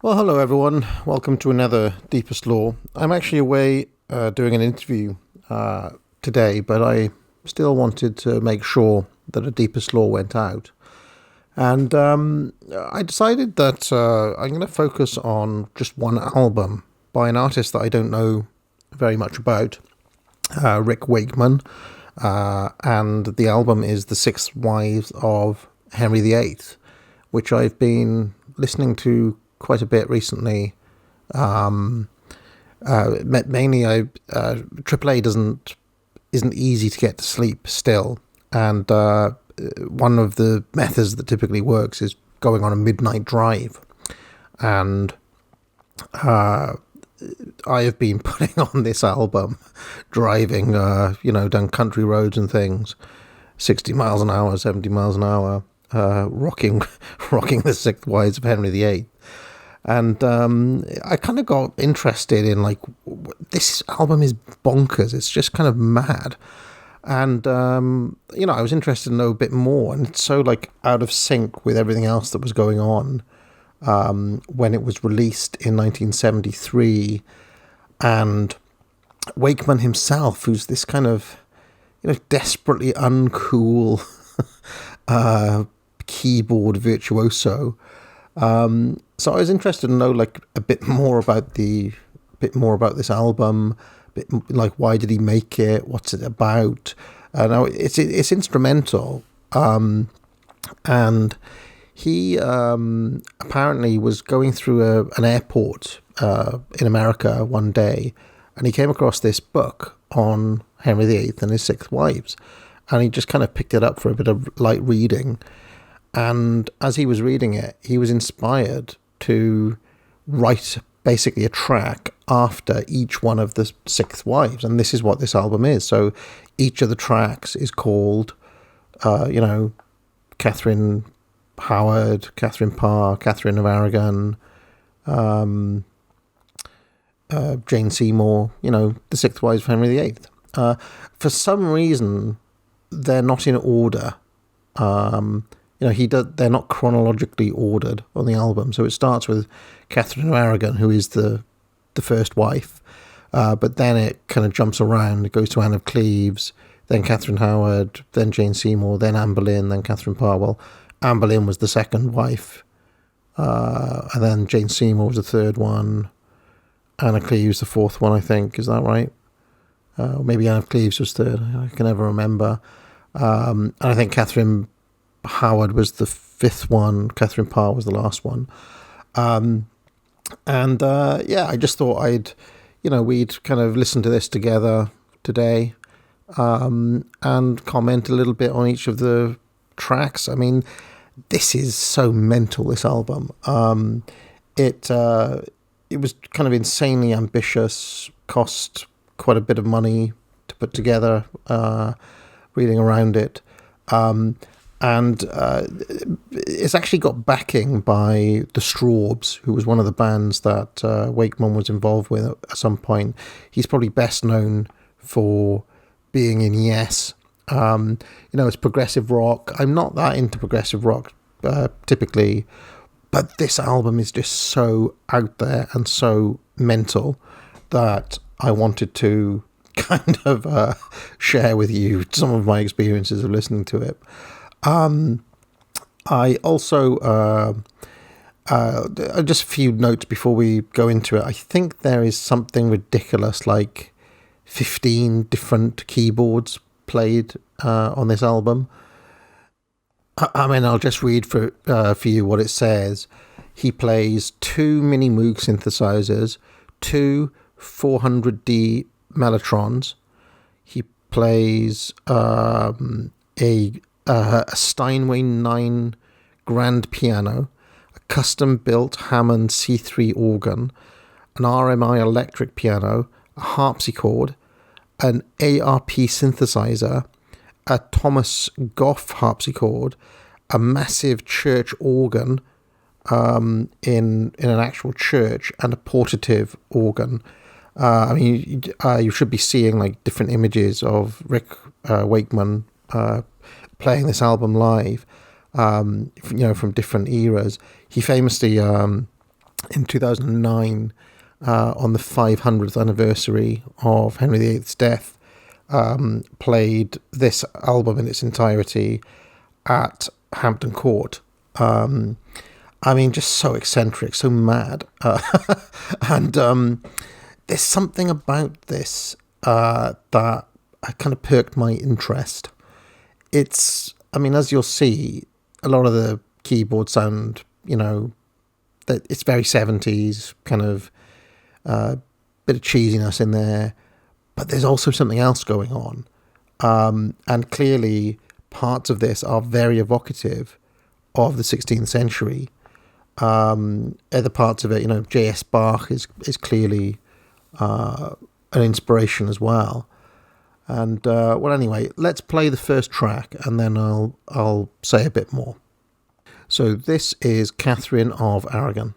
Well, hello everyone. Welcome to another Deepest Law. I'm actually away doing an interview today, but I still wanted to make sure that a Deepest Law went out. And I decided that I'm going to focus on just one album by an artist that I don't know very much about, Rick Wakeman. And the album is The Six Wives of Henry VIII, which I've been listening to quite a bit recently. Mainly, AAA isn't easy to get to sleep still, and one of the methods that typically works is going on a midnight drive, and I have been putting on this album, driving, down country roads and things, 60 miles an hour, 70 miles an hour, rocking the Six Wives of Henry VIII. And I kind of got interested in, like, this album is bonkers. It's just kind of mad. And, I was interested to know a bit more. And it's so, like, out of sync with everything else that was going on when it was released in 1973. And Wakeman himself, who's this kind of, desperately uncool keyboard virtuoso. So I was interested to know, like, a bit more about this album, like, why did he make it? What's it about? Now it's instrumental, and he apparently was going through an airport in America one day, and he came across this book on Henry VIII and his six wives, and he just kind of picked it up for a bit of light reading. And as he was reading it, he was inspired to write basically a track after each one of the six wives. And this is what this album is. So each of the tracks is called, Katherine Howard, Katherine Parr, Katherine of Aragon, Jane Seymour, the six wives of Henry VIII. For some reason, they're not in order. They're not chronologically ordered on the album. So it starts with Katherine of Aragon, who is the first wife, but then it kind of jumps around. It goes to Anne of Cleves, then Katherine Howard, then Jane Seymour, then Anne Boleyn, then Katherine Parr. Well, Anne Boleyn was the second wife, and then Jane Seymour was the third one. Anne of Cleves the fourth one, I think. Is that right? Maybe Anne of Cleves was third. I can never remember. And I think Katherine Howard was the fifth one. Katherine Parr was the last one. I just thought we'd kind of listen to this together today, and comment a little bit on each of the tracks. I mean, this is so mental, this album. It was kind of insanely ambitious, cost quite a bit of money to put together, reading around it. And it's actually got backing by the Strawbs, who was one of the bands that Wakeman was involved with at some point. He's probably best known for being in Yes. It's progressive rock. I'm not that into progressive rock typically, but this album is just so out there and so mental that I wanted to kind of share with you some of my experiences of listening to it. I also, just a few notes before we go into it. I think there is something ridiculous like 15 different keyboards played on this album. I mean, I'll just read for you what it says. He plays 2 mini Moog synthesizers, 2 400D Mellotrons. He plays a Steinway 9 grand piano, a custom-built Hammond C3 organ, an RMI electric piano, a harpsichord, an ARP synthesizer, a Thomas Goff harpsichord, a massive church organ in an actual church, and a portative organ. You should be seeing like different images of Rick Wakeman playing this album live, from different eras. He famously in 2009, on the 500th anniversary of Henry VIII's death, played this album in its entirety at Hampton Court. I mean, just so eccentric, so mad. And there's something about this that kind of perked my interest. I mean, as you'll see, a lot of the keyboard sound, that it's very 70s, kind of bit of cheesiness in there, but there's also something else going on. And clearly, parts of this are very evocative of the 16th century. Other parts of it, J.S. Bach is clearly an inspiration as well. And well, anyway, let's play the first track, and then I'll say a bit more. So this is Katherine of Aragon.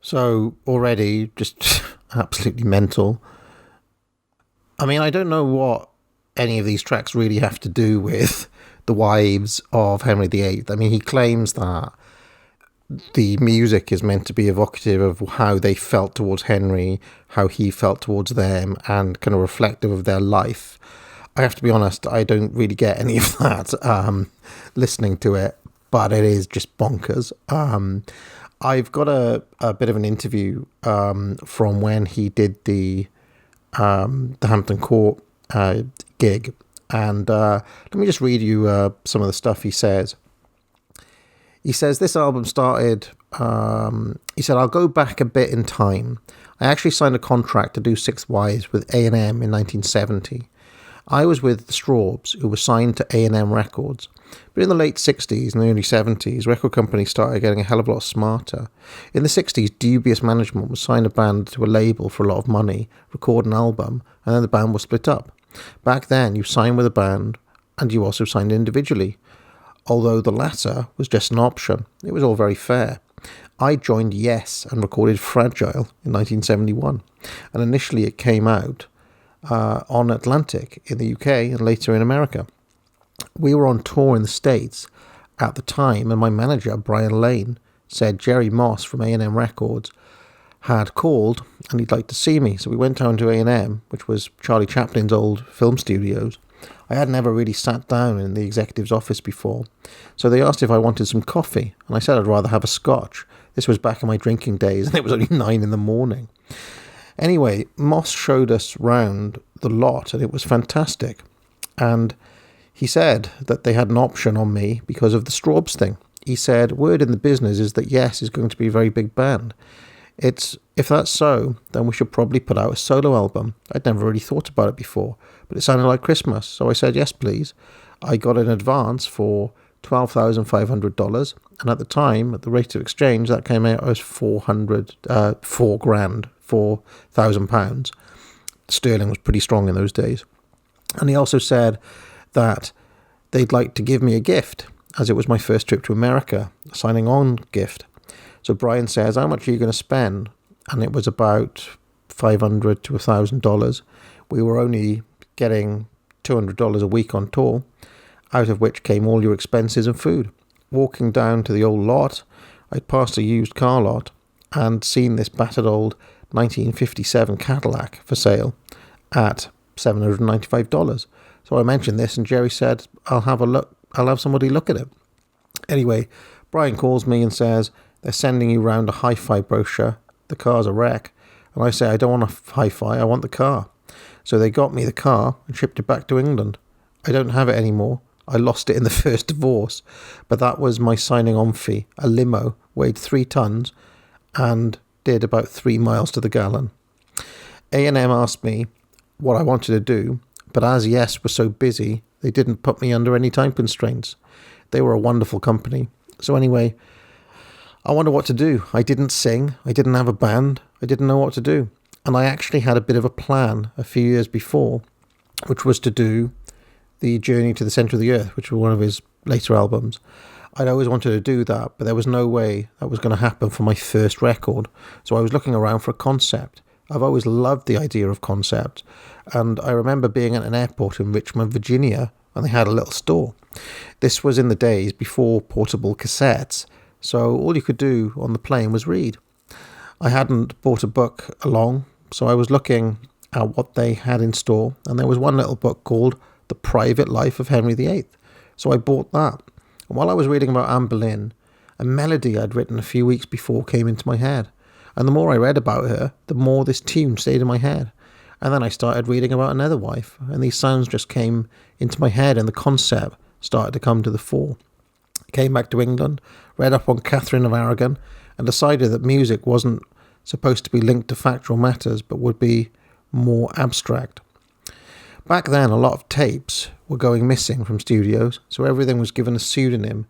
So already just absolutely mental. I mean, I don't know what any of these tracks really have to do with the wives of Henry VIII. I mean, he claims that the music is meant to be evocative of how they felt towards Henry, how he felt towards them, and kind of reflective of their life. I have to be honest, I don't really get any of that listening to it, but it is just bonkers. I've got a bit of an interview from when he did the Hampton Court gig, and let me just read you some of the stuff he says. He says, this album started, he said, I'll go back a bit in time. I actually signed a contract to do Six Wives with A&M in 1970. I was with the Strawbs, who were signed to A&M Records. But in the late 60s and the early 70s, record companies started getting a hell of a lot smarter. In the 60s, dubious management would sign a band to a label for a lot of money, record an album, and then the band was split up. Back then, you signed with a band, and you also signed individually. Although the latter was just an option. It was all very fair. I joined Yes and recorded Fragile in 1971, and initially it came out on Atlantic in the UK and later in America. We were on tour in the States at the time, and my manager, Brian Lane, said Jerry Moss from A&M Records had called and he'd like to see me. So we went down to A&M, which was Charlie Chaplin's old film studios. I had never really sat down in the executive's office before, so they asked if I wanted some coffee, and I said I'd rather have a scotch. This was back in my drinking days, and it was only 9 a.m. Anyway, Moss showed us round the lot, and it was fantastic. And he said that they had an option on me because of the Strawbs thing. He said, word in the business is that Yes is going to be a very big band. If that's so, then we should probably put out a solo album. I'd never really thought about it before, but it sounded like Christmas, so I said, yes, please. I got an advance for $12,500, and at the time, at the rate of exchange, that came out as £4,000. Sterling was pretty strong in those days. And he also said that they'd like to give me a gift, as it was my first trip to America, a signing on gift. So Brian says, how much are you going to spend? And it was about $500 to $1,000. We were only getting $200 a week on tour, out of which came all your expenses and food. Walking down to the old lot, I passed a used car lot and seen this battered old 1957 Cadillac for sale at $795. So I mentioned this and Jerry said, I'll have a look. I'll have somebody look at it. Anyway, Brian calls me and says, they're sending you round a hi-fi brochure. The car's a wreck. And I say, I don't want a hi-fi, I want the car. So they got me the car and shipped it back to England. I don't have it anymore. I lost it in the first divorce. But that was my signing on fee. A limo weighed 3 tons and did about 3 miles to the gallon. A&M asked me what I wanted to do, but as Yes was so busy, they didn't put me under any time constraints. They were a wonderful company. So anyway, I wonder what to do. I didn't sing. I didn't have a band. I didn't know what to do. And I actually had a bit of a plan a few years before, which was to do the Journey to the Centre of the Earth, which was one of his later albums. I'd always wanted to do that, but there was no way that was going to happen for my first record. So I was looking around for a concept. I've always loved the idea of concept. And I remember being at an airport in Richmond, Virginia, and they had a little store. This was in the days before portable cassettes, so all you could do on the plane was read. I hadn't bought a book along, so I was looking at what they had in store, and there was one little book called The Private Life of Henry VIII. So I bought that. And while I was reading about Anne Boleyn, a melody I'd written a few weeks before came into my head. And the more I read about her, the more this tune stayed in my head. And then I started reading about another wife, and these sounds just came into my head, and the concept started to come to the fore. I came back to England, read up on Katherine of Aragon, and decided that music wasn't supposed to be linked to factual matters, but would be more abstract. Back then, a lot of tapes were going missing from studios, so everything was given a pseudonym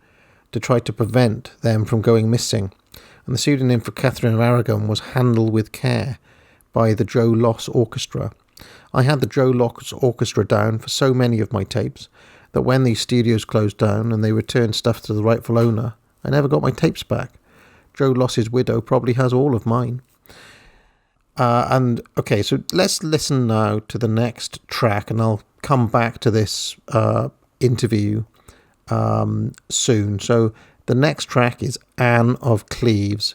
to try to prevent them from going missing. And the pseudonym for Katherine of Aragon was Handle with Care by the Joe Loss Orchestra. I had the Joe Loss Orchestra down for so many of my tapes that when these studios closed down and they returned stuff to the rightful owner, I never got my tapes back. Joe Loss's widow probably has all of mine. Okay, so let's listen now to the next track, and I'll come back to this interview soon. So the next track is Anne of Cleves.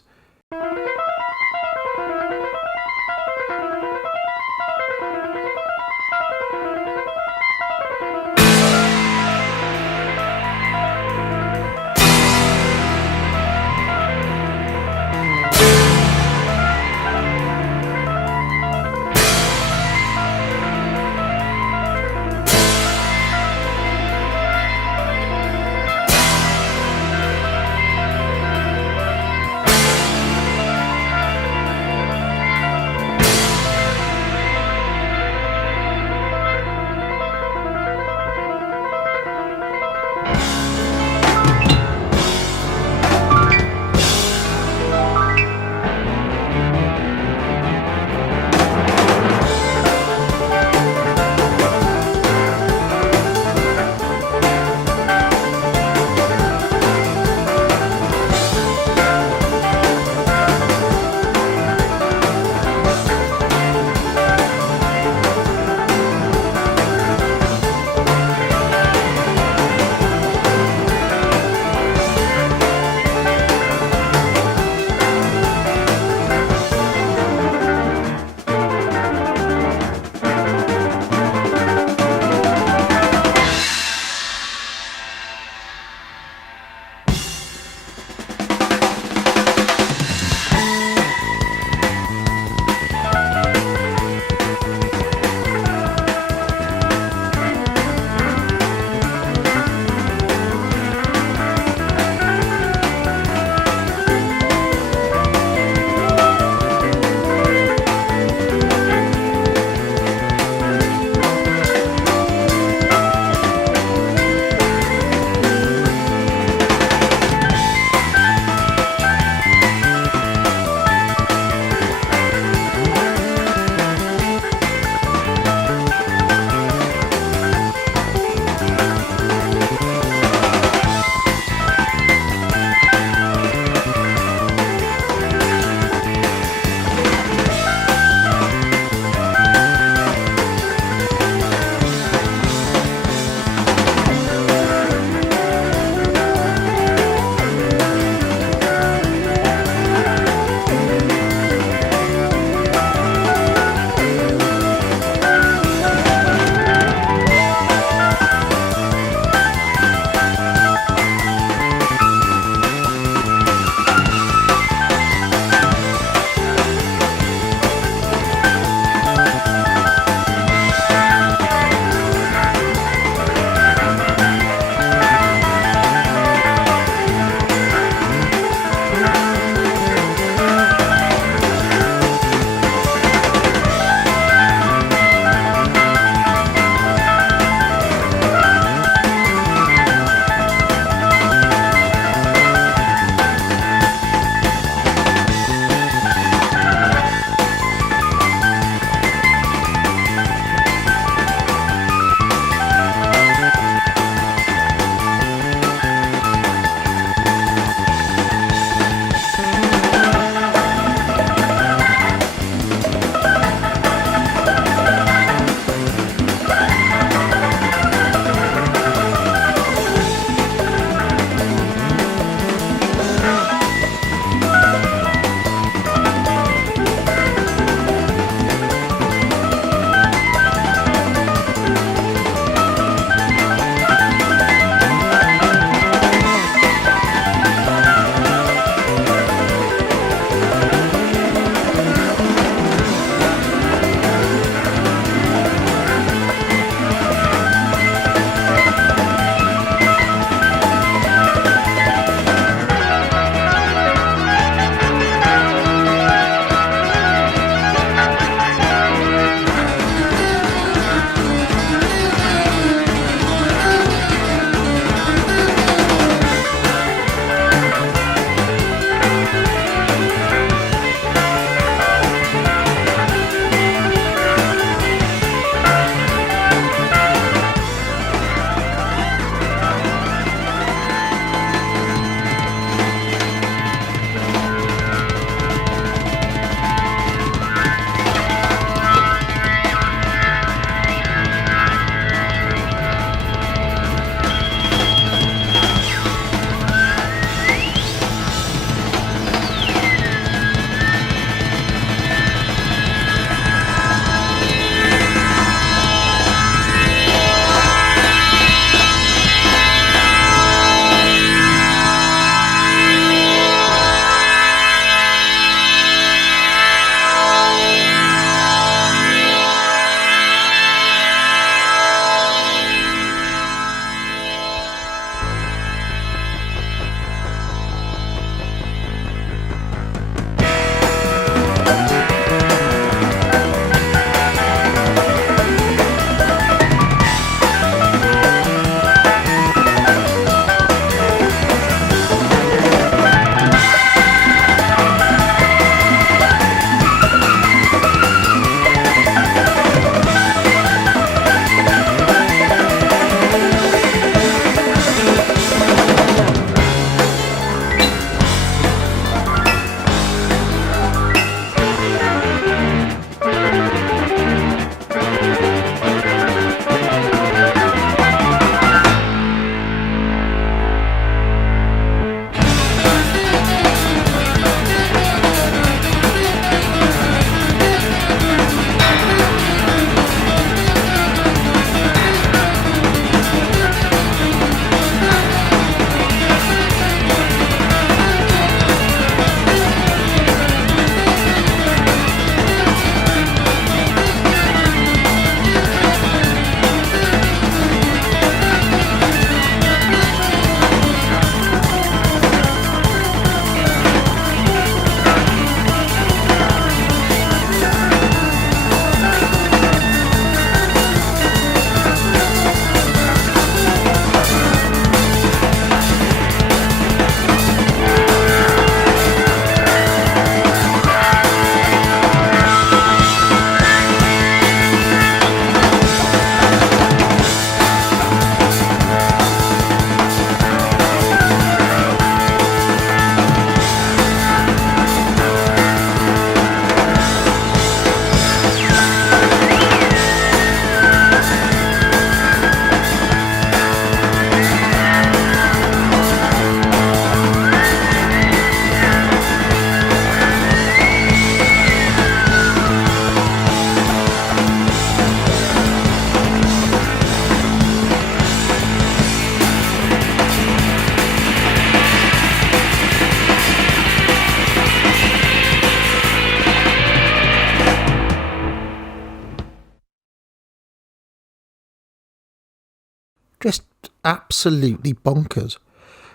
Just absolutely bonkers.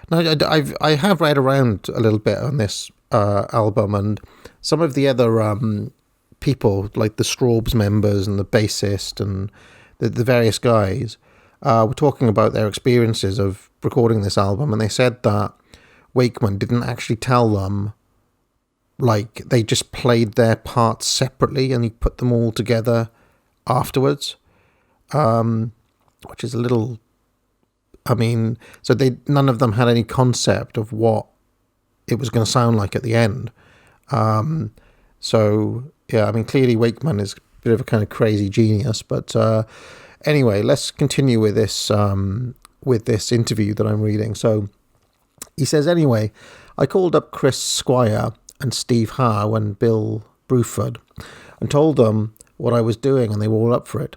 Now, I have read around a little bit on this album, and some of the other people, like the Straubs members and the bassist and the various guys, were talking about their experiences of recording this album, and they said that Wakeman didn't actually tell them, like, they just played their parts separately and he put them all together afterwards, which is a little... I mean, so none of them had any concept of what it was going to sound like at the end. So, yeah, I mean, clearly Wakeman is a bit of a kind of crazy genius. But anyway, let's continue with this interview that I'm reading. So he says, anyway, I called up Chris Squire and Steve Howe and Bill Bruford and told them what I was doing, and they were all up for it.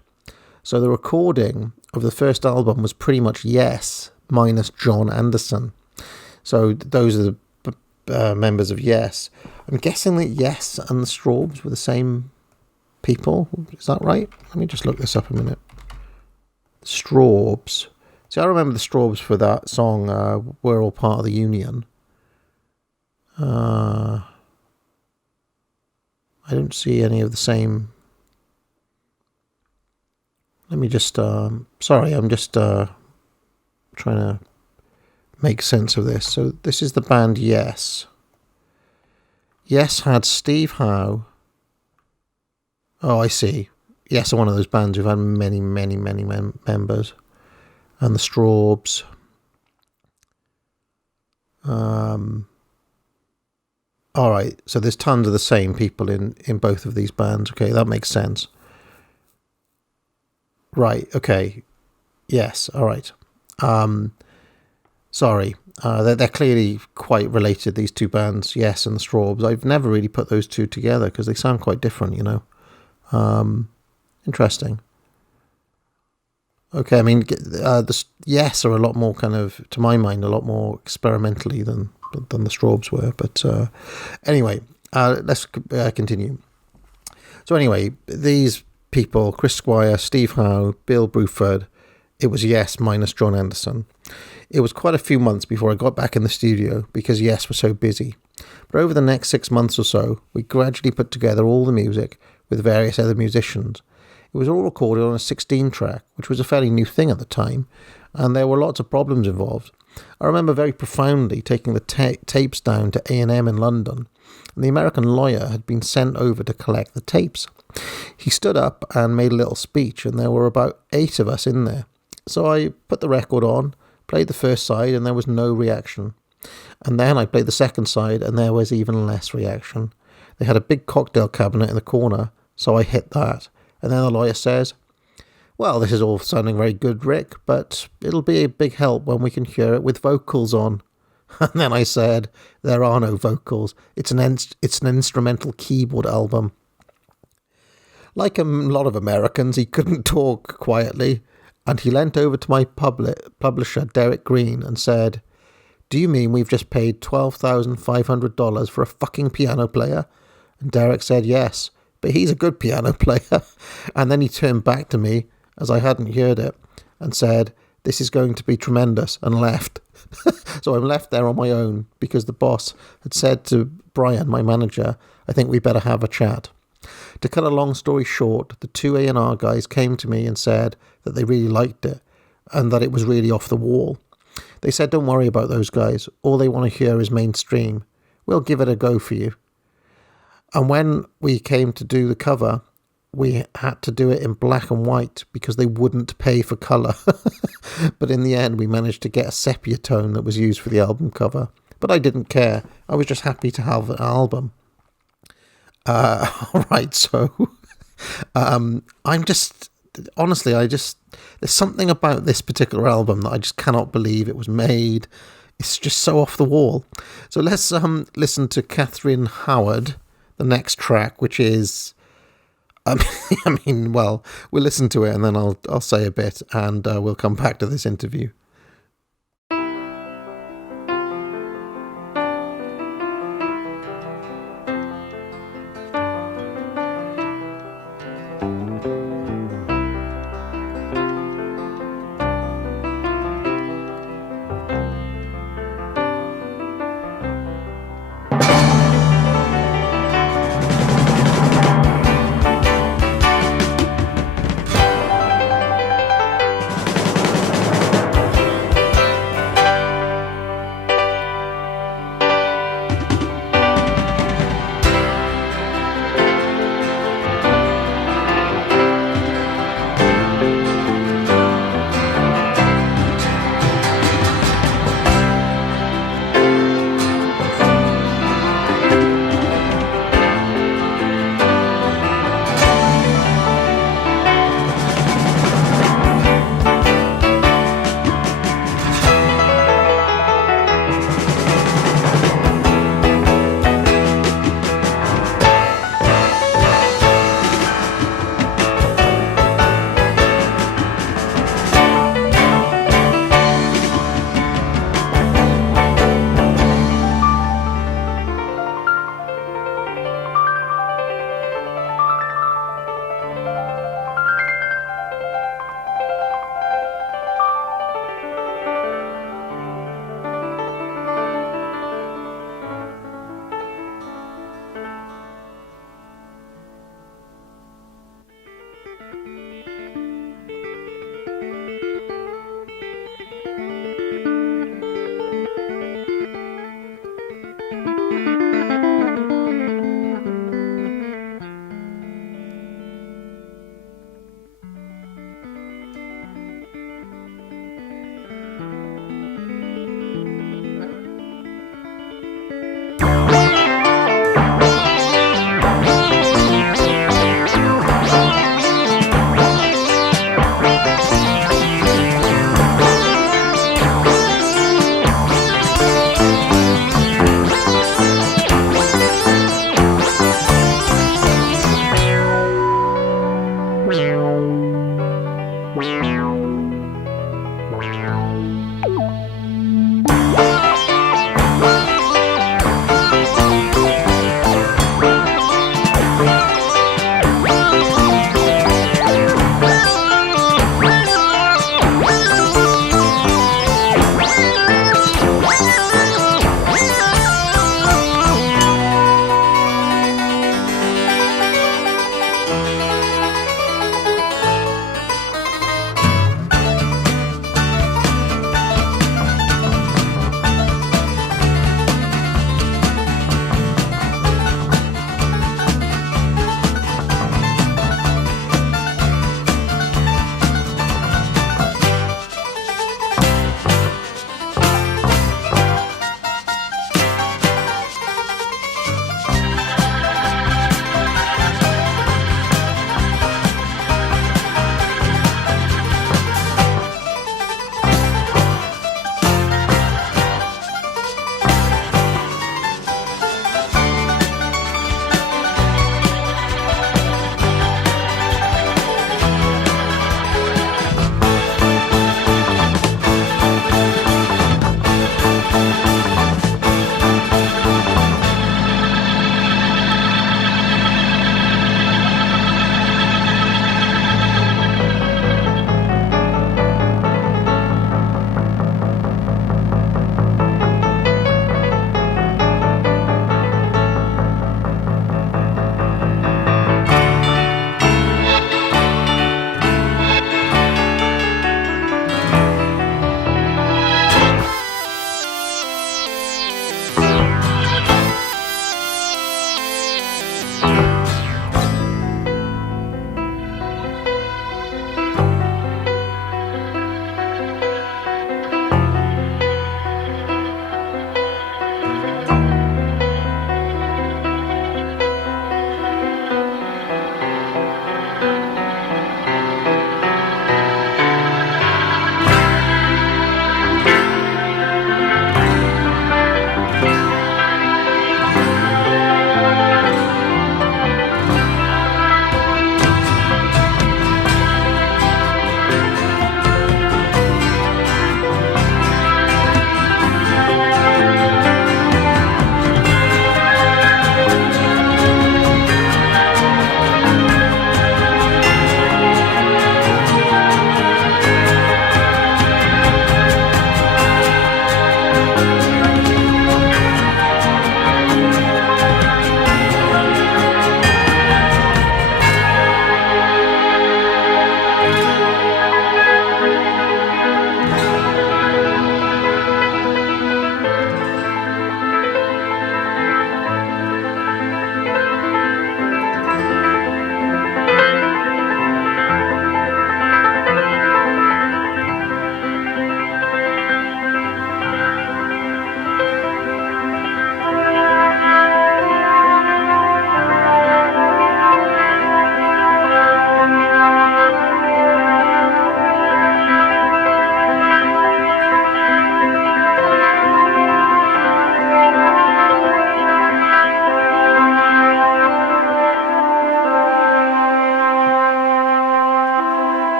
So the recording of the first album was pretty much Yes, minus John Anderson. So those are the members of Yes. I'm guessing that Yes and the Straubs were the same people. Is that right? Let me just look this up a minute. Straubs. See, I remember the Straubs for that song, We're All Part of the Union. I don't see any of the same... Let me just, sorry, I'm just trying to make sense of this. So this is the band Yes. Yes had Steve Howe. Oh, I see. Yes are one of those bands who've had many, many, many members. And the Straubs. All right, so there's tons of the same people in both of these bands. Okay, that makes sense. Right, okay. Yes, all right. Sorry. They're clearly quite related, these two bands, Yes and the Straubs. I've never really put those two together because they sound quite different, you know. Interesting. Okay, I mean, the Yes are a lot more kind of, to my mind, a lot more experimentally than the Straubs were. But anyway, let's continue. So anyway, these people, Chris Squire, Steve Howe, Bill Bruford, it was Yes minus John Anderson. It was quite a few months before I got back in the studio because Yes was so busy. But over the next 6 months or so, we gradually put together all the music with various other musicians. It was all recorded on a 16 track, which was a fairly new thing at the time, and there were lots of problems involved. I remember very profoundly taking the tapes down to A&M in London, and the American lawyer had been sent over to collect the tapes. He stood up and made a little speech, and there were about 8 of us in there. So I put the record on, played the first side, and there was no reaction. And then I played the second side, and there was even less reaction. They had a big cocktail cabinet in the corner, so I hit that. And then the lawyer says, "Well, this is all sounding very good, Rick, but it'll be a big help when we can hear it with vocals on." And then I said, "There are no vocals. It's an instrumental keyboard album." Like a lot of Americans, he couldn't talk quietly, and he leant over to my publisher, Derek Green, and said, "Do you mean we've just paid $12,500 for a fucking piano player?" And Derek said, "Yes, but he's a good piano player." And then he turned back to me, as I hadn't heard it, and said, "This is going to be tremendous," and left. So I'm left there on my own because the boss had said to Brian, my manager, "I think we better have a chat." To cut a long story short, the two A&R guys came to me and said that they really liked it and that it was really off the wall. They said, "Don't worry about those guys. All they want to hear is mainstream. We'll give it a go for you." And when we came to do the cover, we had to do it in black and white because they wouldn't pay for colour. But in the end, we managed to get a sepia tone that was used for the album cover. But I didn't care. I was just happy to have an album. All right, so I'm just... Honestly, there's something about this particular album that I just cannot believe it was made. It's just so off the wall. So let's listen to Katherine Howard, the next track, which is... we'll listen to it and then I'll say a bit and we'll come back to this interview.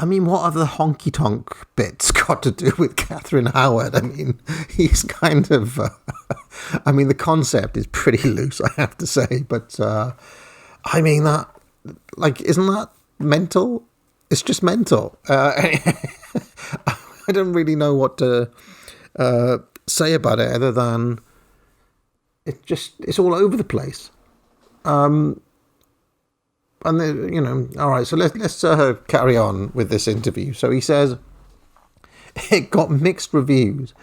I mean, what have the honky tonk bits got to do with Katherine Howard? I mean, he's kind of. I mean, the concept is pretty loose, I have to say, but I mean that. Like, isn't that mental? It's just mental. I don't really know what to say about it other than it's all over the place. And all right. So let's carry on with this interview. So he says it got mixed reviews,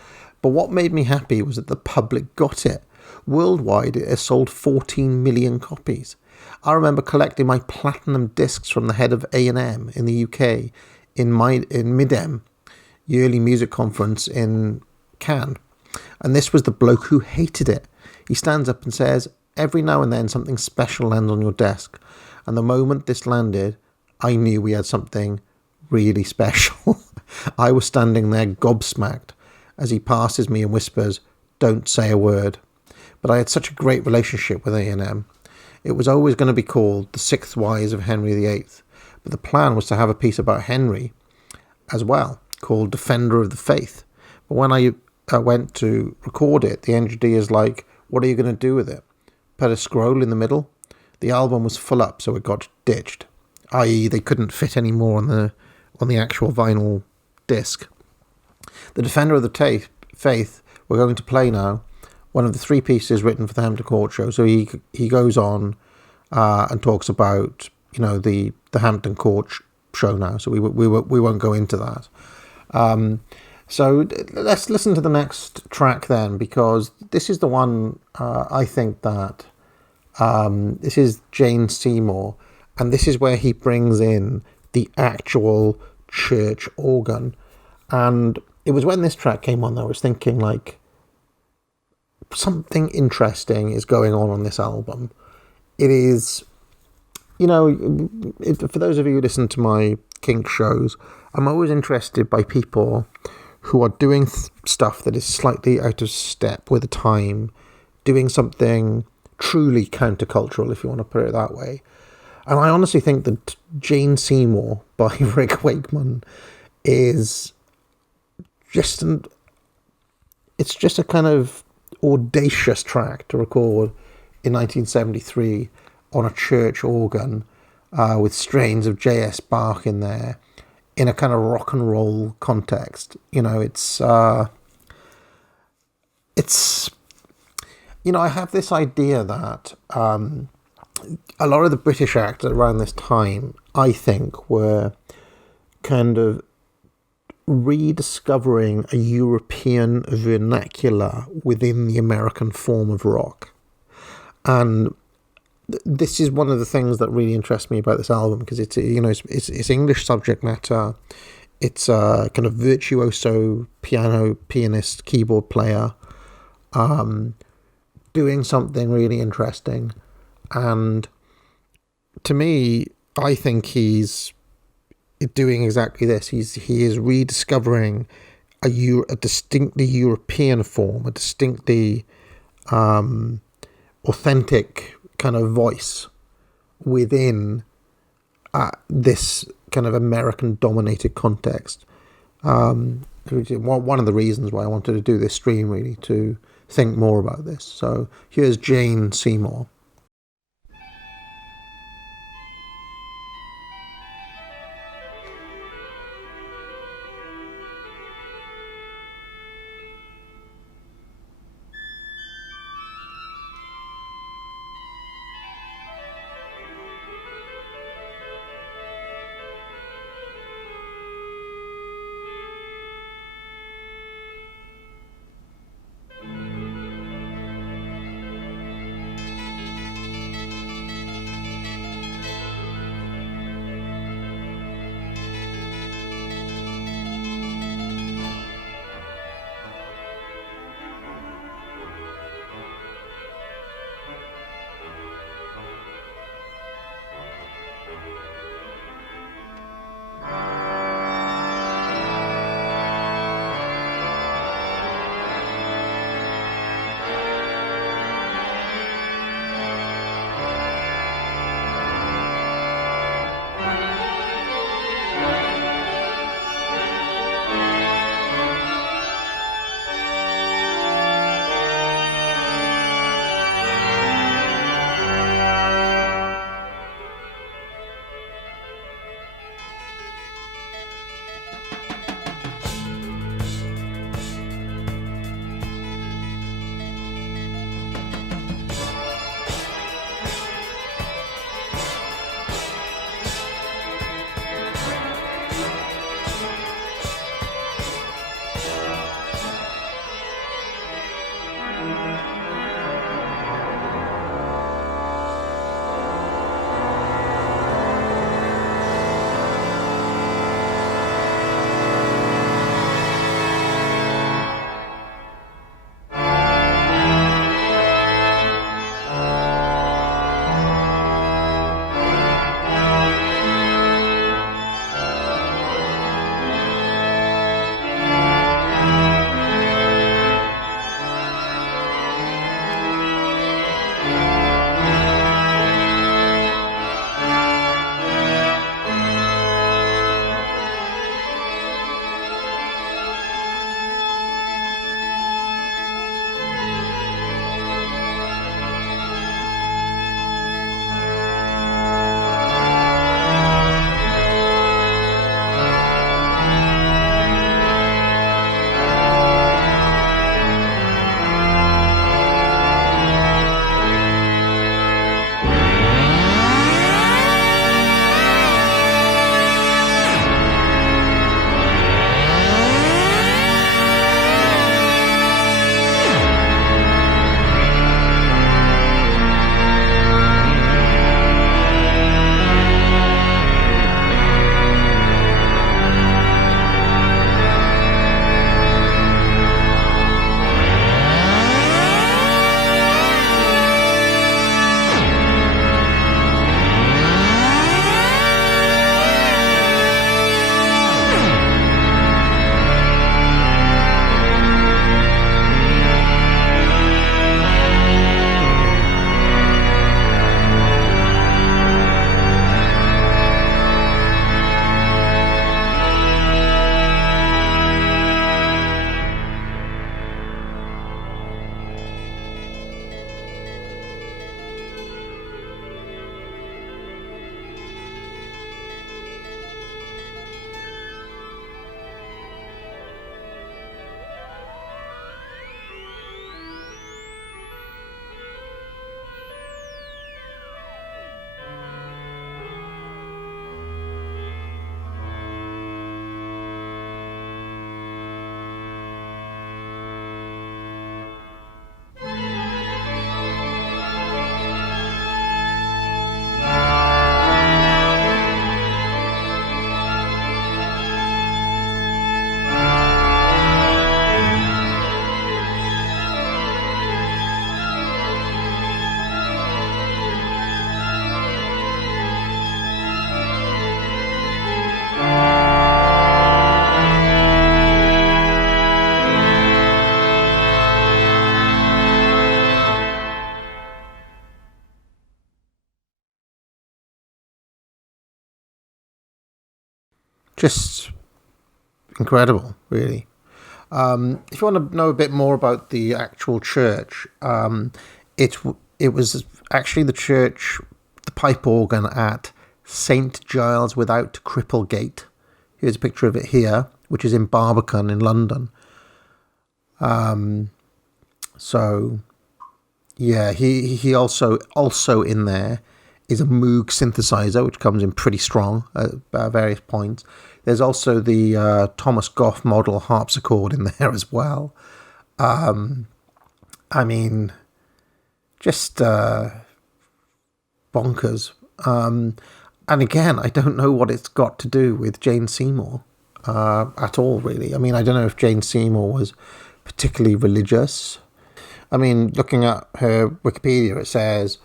but what made me happy was that the public got it. Worldwide, it has sold 14 million copies. I remember collecting my platinum discs from the head of A&M in the UK in Midem, yearly music conference in Cannes. And this was the bloke who hated it. He stands up and says, every now and then something special lands on your desk. And the moment this landed, I knew we had something really special. I was standing there gobsmacked as he passes me and whispers, don't say a word. But I had such a great relationship with A&M. It was always going to be called The Sixth Wise of Henry VIII. But the plan was to have a piece about Henry as well, called Defender of the Faith. But when I went to record it, the engineer is like, what are you going to do with it? Put a scroll in the middle? The album was full up, so it got ditched, i.e. they couldn't fit any more on the actual vinyl disc. The Defender of the Faith we're going to play now, one of the three pieces written for the Hampton Court Show. So he goes on and talks about the Hampton Court Show now. So we won't go into that. So let's listen to the next track then, because this is the one I think that. This is Jane Seymour, and this is where he brings in the actual church organ. And it was when this track came on that I was thinking, like, something interesting is going on this album. It is, for those of you who listen to my kink shows, I'm always interested by people who are doing stuff that is slightly out of step with the time, doing something truly countercultural, if you want to put it that way. And I honestly think that Jane Seymour by Rick Wakeman is just it's just a kind of audacious track to record in 1973 on a church organ with strains of J.S. Bach in there in a kind of rock and roll context. I have this idea that a lot of the British actors around this time, I think, were kind of rediscovering a European vernacular within the American form of rock. And this is one of the things that really interests me about this album, because it's English subject matter. It's a kind of virtuoso pianist, keyboard player, doing something really interesting. And to me, I think he's doing exactly this. He is rediscovering a distinctly European form, a distinctly authentic kind of voice within this kind of American-dominated context. One of the reasons why I wanted to do this stream, really, to think more about this. So here's Jane Seymour. just incredible, really. If you want to know a bit more about the actual church, it was actually the church, the pipe organ at St Giles Without Cripplegate. Here's a picture of it here, which is in Barbican in London. So yeah, he also in there is a Moog synthesizer, which comes in pretty strong at various points. There's also the Thomas Goff model harpsichord in there as well. I mean, just bonkers. And again, I don't know what it's got to do with Jane Seymour at all, really. I mean, I don't know if Jane Seymour was particularly religious. I mean, looking at her Wikipedia, it says,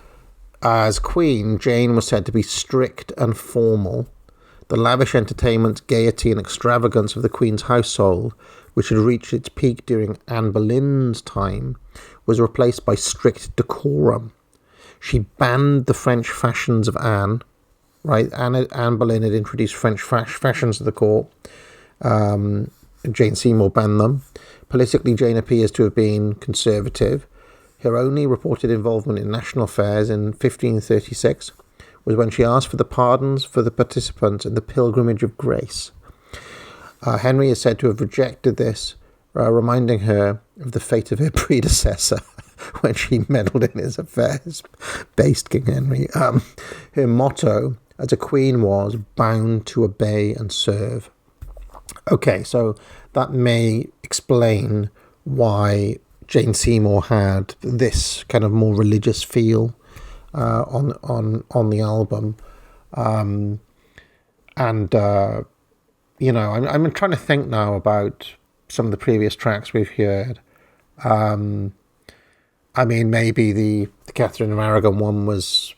as Queen, Jane was said to be strict and formal. The lavish entertainment, gaiety and extravagance of the Queen's household, which had reached its peak during Anne Boleyn's time, was replaced by strict decorum. She banned the French fashions of Anne. Right, Anne Boleyn had introduced French fashions to the court. Jane Seymour banned them. Politically, Jane appears to have been conservative. Her only reported involvement in national affairs in 1536 was when she asked for the pardons for the participants in the Pilgrimage of Grace. Henry is said to have rejected this, reminding her of the fate of her predecessor when she meddled in his affairs, based King Henry. Her motto as a queen was bound to obey and serve. Okay, so that may explain why Jane Seymour had this kind of more religious feel on the album, you know, I'm trying to think now about some of the previous tracks we've heard. I mean, maybe the Katherine of Aragon one was.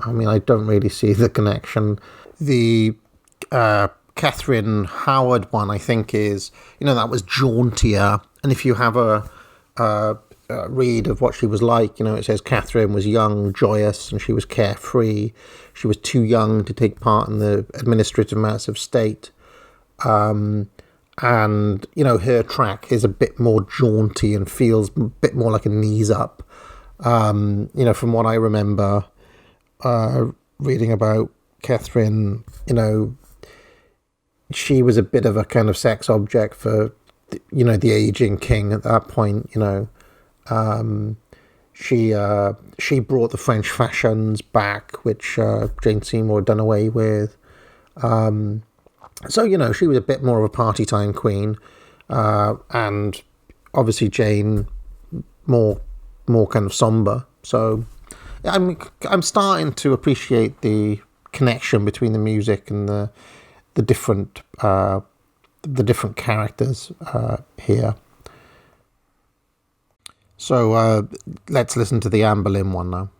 I mean, I don't really see the connection. The Katherine Howard one, I think, is, you know, that was jauntier. And if you have a read of what she was like, you know, it says Katherine was young, joyous, and she was carefree. She was too young to take part in the administrative matters of state. And, you know, her track is a bit more jaunty and feels a bit more like a knees up. You know, from what I remember reading about Katherine, you know, she was a bit of a kind of sex object for, you know, the aging king at that point, you know. She brought the French fashions back, which Jane Seymour had done away with. So, you know, she was a bit more of a party time queen. And obviously Jane more kind of somber. So I'm starting to appreciate the connection between the music and the different characters here. So let's listen to the Anne Boleyn one now.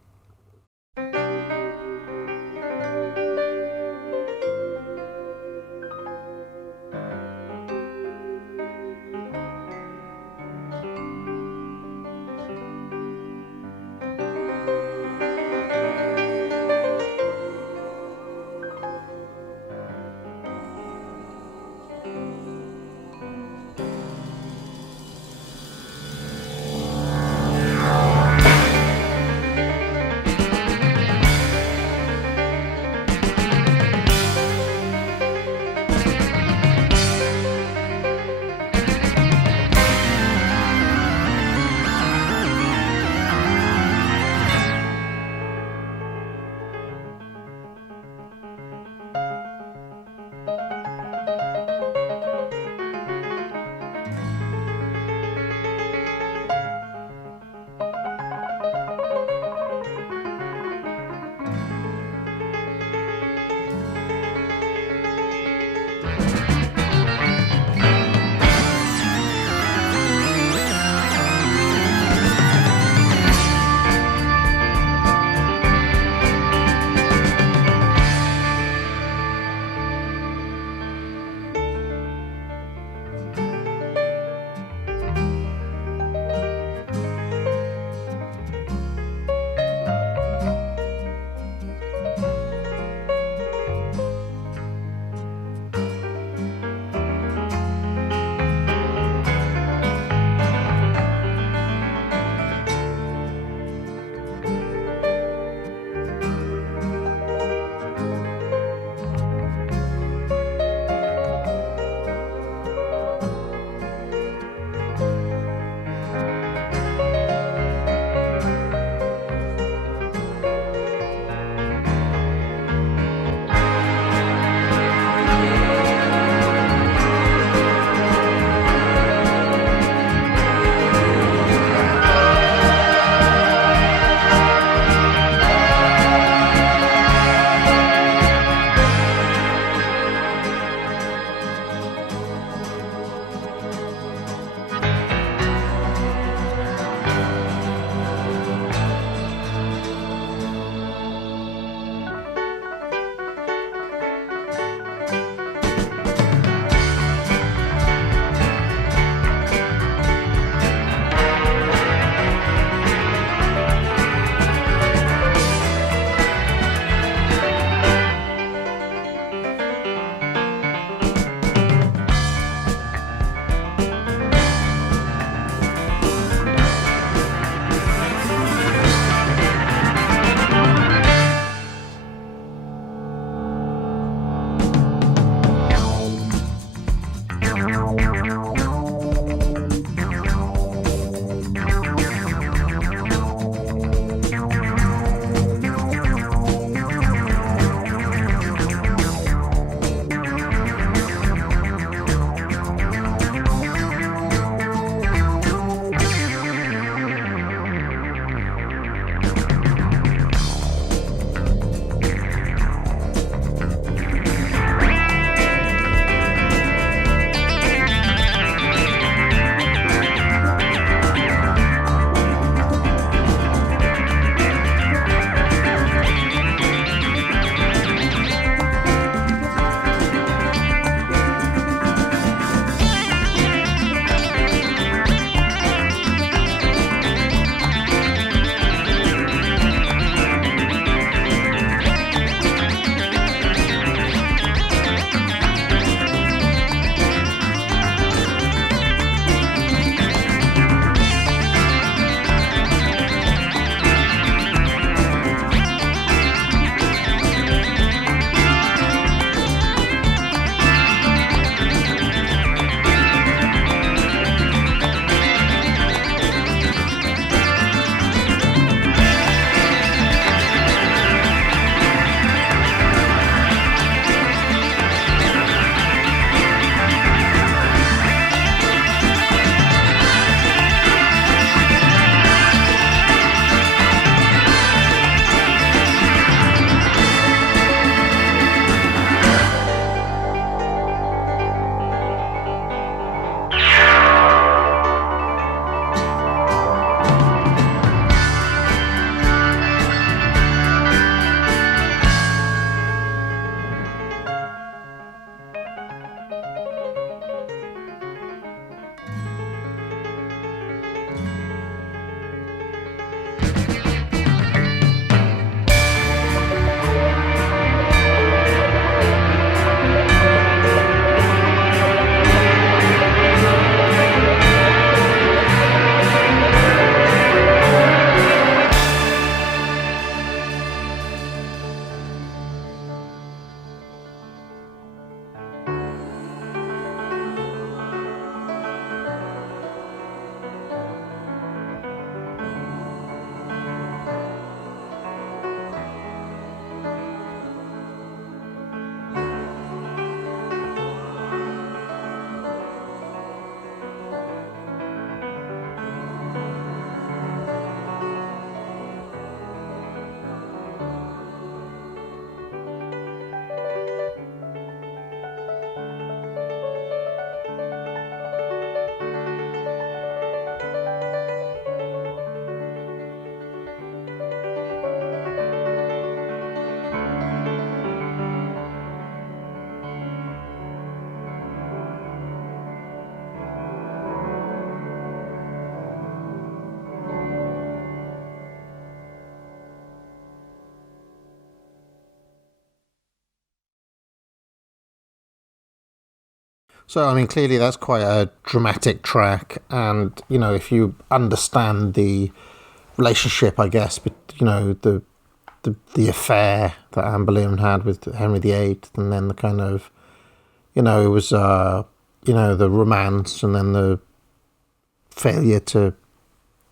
So, I mean, clearly that's quite a dramatic track, and if you understand the relationship, I guess, but the affair that Anne Boleyn had with Henry VIII, and then the kind of, it was, the romance, and then the failure to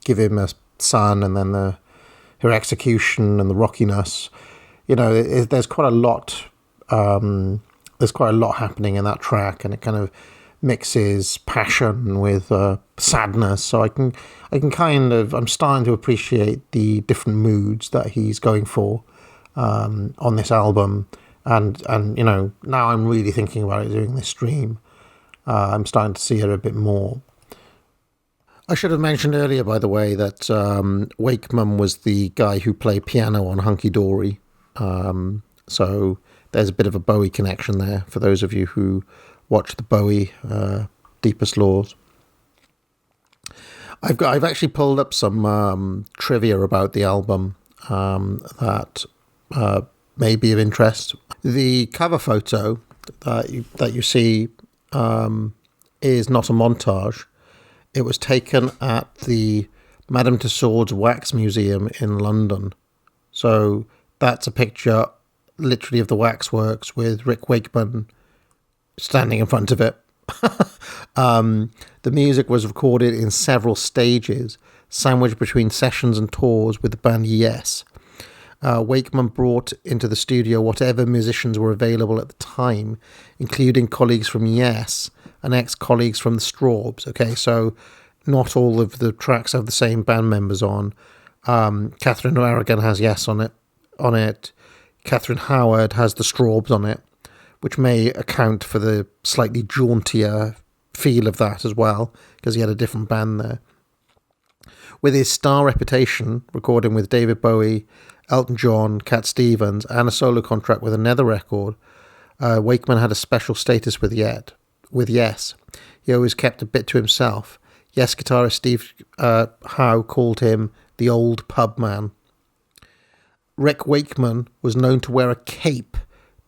give him a son, and then her execution and the rockiness. There's quite a lot. There's quite a lot happening in that track, and it kind of mixes passion with sadness. So I'm starting to appreciate the different moods that he's going for on this album, and now I'm really thinking about it doing this stream. I'm starting to see it a bit more. I should have mentioned earlier, by the way, that Wakeman was the guy who played piano on Hunky Dory. So there's a bit of a Bowie connection there for those of you who watch the Bowie Deepest Laws. I've actually pulled up some trivia about the album that may be of interest. The cover photo that you see is not a montage. It was taken at the Madame Tussauds Wax Museum in London. So that's a picture literally of the waxworks with Rick Wakeman standing in front of it. The music was recorded in several stages, sandwiched between sessions and tours with the band Yes. Wakeman brought into the studio whatever musicians were available at the time, including colleagues from Yes and ex-colleagues from the Strawbs. Okay, so not all of the tracks have the same band members on. Katherine of Aragon has Yes on it. Katherine Howard has the Strawbs on it, which may account for the slightly jauntier feel of that as well, because he had a different band there. With his star reputation, recording with David Bowie, Elton John, Cat Stevens, and a solo contract with another record, Wakeman had a special status with Yes. He always kept a bit to himself. Yes guitarist Steve Howe called him the old pub man. Rick Wakeman was known to wear a cape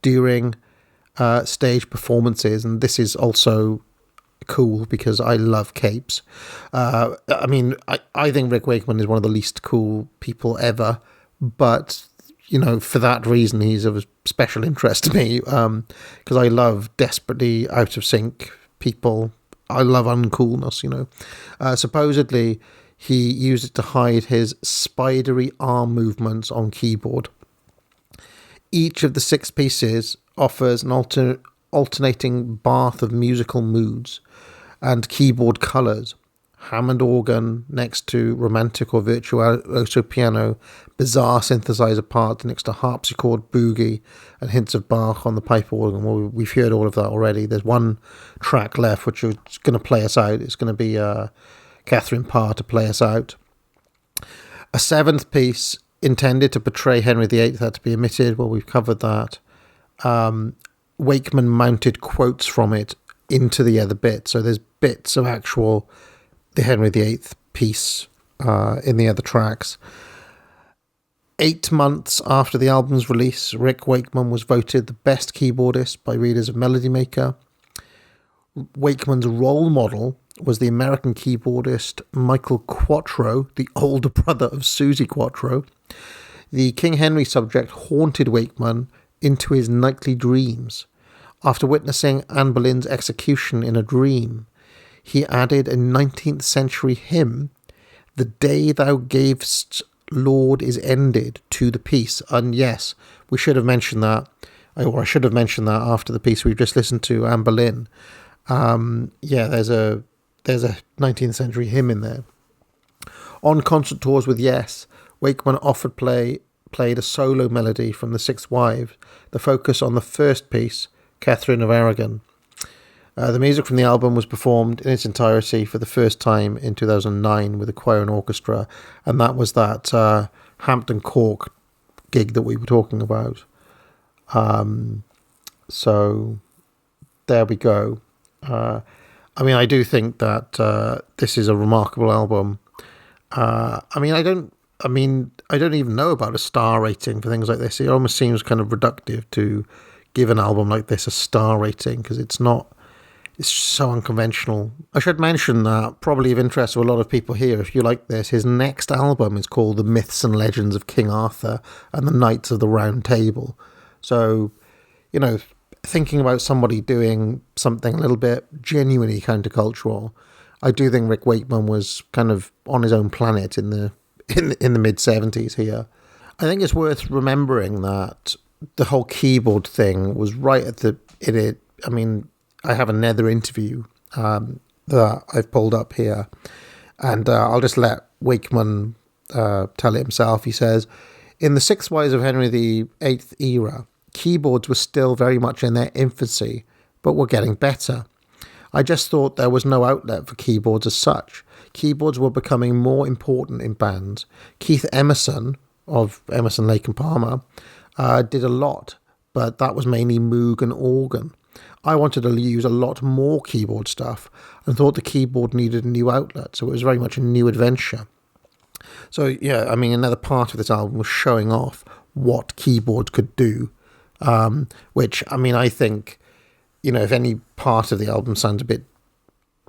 during stage performances, and this is also cool because I love capes. I think Rick Wakeman is one of the least cool people ever, but for that reason he's of special interest to me, because I love desperately out of sync people. I love uncoolness. Supposedly he used it to hide his spidery arm movements on keyboard. Each of the 6 pieces offers an alternating bath of musical moods and keyboard colours. Hammond organ next to romantic or virtuoso piano, bizarre synthesizer parts next to harpsichord, boogie, and hints of Bach on the pipe organ. Well, we've heard all of that already. There's one track left which is going to play us out. It's going to be Katherine Parr to play us out. A 7th piece intended to portray Henry VIII had to be omitted. Well, we've covered that. Wakeman mounted quotes from it into the other bit. So there's bits of the Henry VIII piece in the other tracks. 8 months after the album's release, Rick Wakeman was voted the best keyboardist by readers of Melody Maker. Wakeman's role model was the American keyboardist Michael Quattro, the older brother of Susie Quattro. The King Henry subject haunted Wakeman into his nightly dreams. After witnessing Anne Boleyn's execution in a dream, he added a 19th century hymn, "The day thou gavest, Lord, is ended," to the piece. And yes, we should have mentioned that, or I should have mentioned that after the piece we've just listened to, Anne Boleyn. There's a 19th century hymn in there. On concert tours with Yes, Wakeman often played a solo melody from the Six Wives, the focus on the first piece, Katherine of Aragon. The music from the album was performed in its entirety for the first time in 2009 with a choir and orchestra, and that was that Hampton Court gig that we were talking about. So there we go. I do think that this is a remarkable album. I don't even know about a star rating for things like this. It almost seems kind of reductive to give an album like this a star rating, because it's not It's so unconventional. I should mention that, probably of interest to a lot of people here, if you like this, his next album is called The Myths and Legends of King Arthur and the Knights of the Round Table. So, thinking about somebody doing something a little bit genuinely countercultural, I do think Rick Wakeman was kind of on his own planet in the mid-70s here. I think it's worth remembering that the whole keyboard thing was right at I mean, I have another interview that I've pulled up here, and I'll just let Wakeman tell it himself. He says, in the Six Wives of Henry VIII era, keyboards were still very much in their infancy, but were getting better. I just thought there was no outlet for keyboards as such. Keyboards were becoming more important in bands. Keith Emerson, of Emerson, Lake and Palmer, did a lot, but that was mainly Moog and organ. I wanted to use a lot more keyboard stuff and thought the keyboard needed a new outlet, so it was very much a new adventure. So, yeah, I mean, another part of this album was showing off what keyboards could do, which, I mean, I think, if any part of the album sounds a bit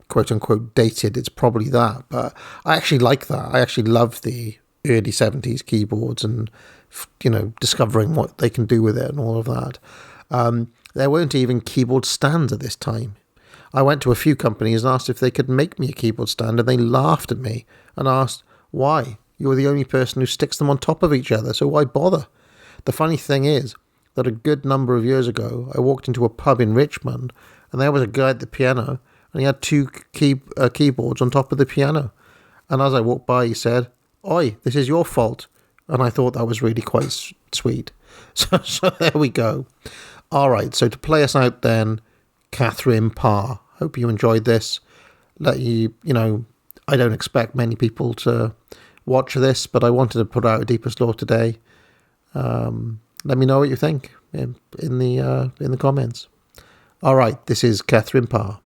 quote-unquote dated, it's probably that. But I actually like that. I actually love the early 70s keyboards and, discovering what they can do with it and all of that. There weren't even keyboard stands at this time. I went to a few companies and asked if they could make me a keyboard stand, and they laughed at me and asked, why? You're the only person who sticks them on top of each other, so why bother? The funny thing is that a good number of years ago, I walked into a pub in Richmond, and there was a guy at the piano, and he had two keyboards on top of the piano. And as I walked by, he said, "Oi, this is your fault." And I thought that was really quite sweet. So there we go. All right, so to play us out then, Katherine Parr. Hope you enjoyed this. I don't expect many people to watch this, but I wanted to put out a Deepest Law today. Let me know what you think in the comments. All right, this is Katherine Parr.